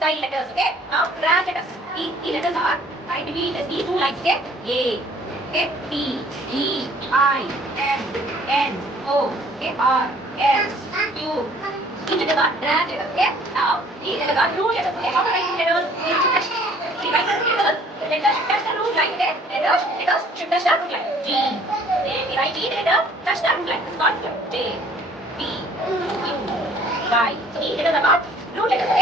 Style letters, okay? Now crash letters. E letters are right between the these two lines, okay? A, okay? P, E, I, M, N, O, okay? R, S, Q. These letters are crash letters, okay? Now these letters are root letters, okay? How to write these letters? We write the letters. Letters touch the root line, okay? Letters should touch the root line. G. We write G letter touch the root line. It's not J, P, Q, Y. So these letters are not root letters, okay?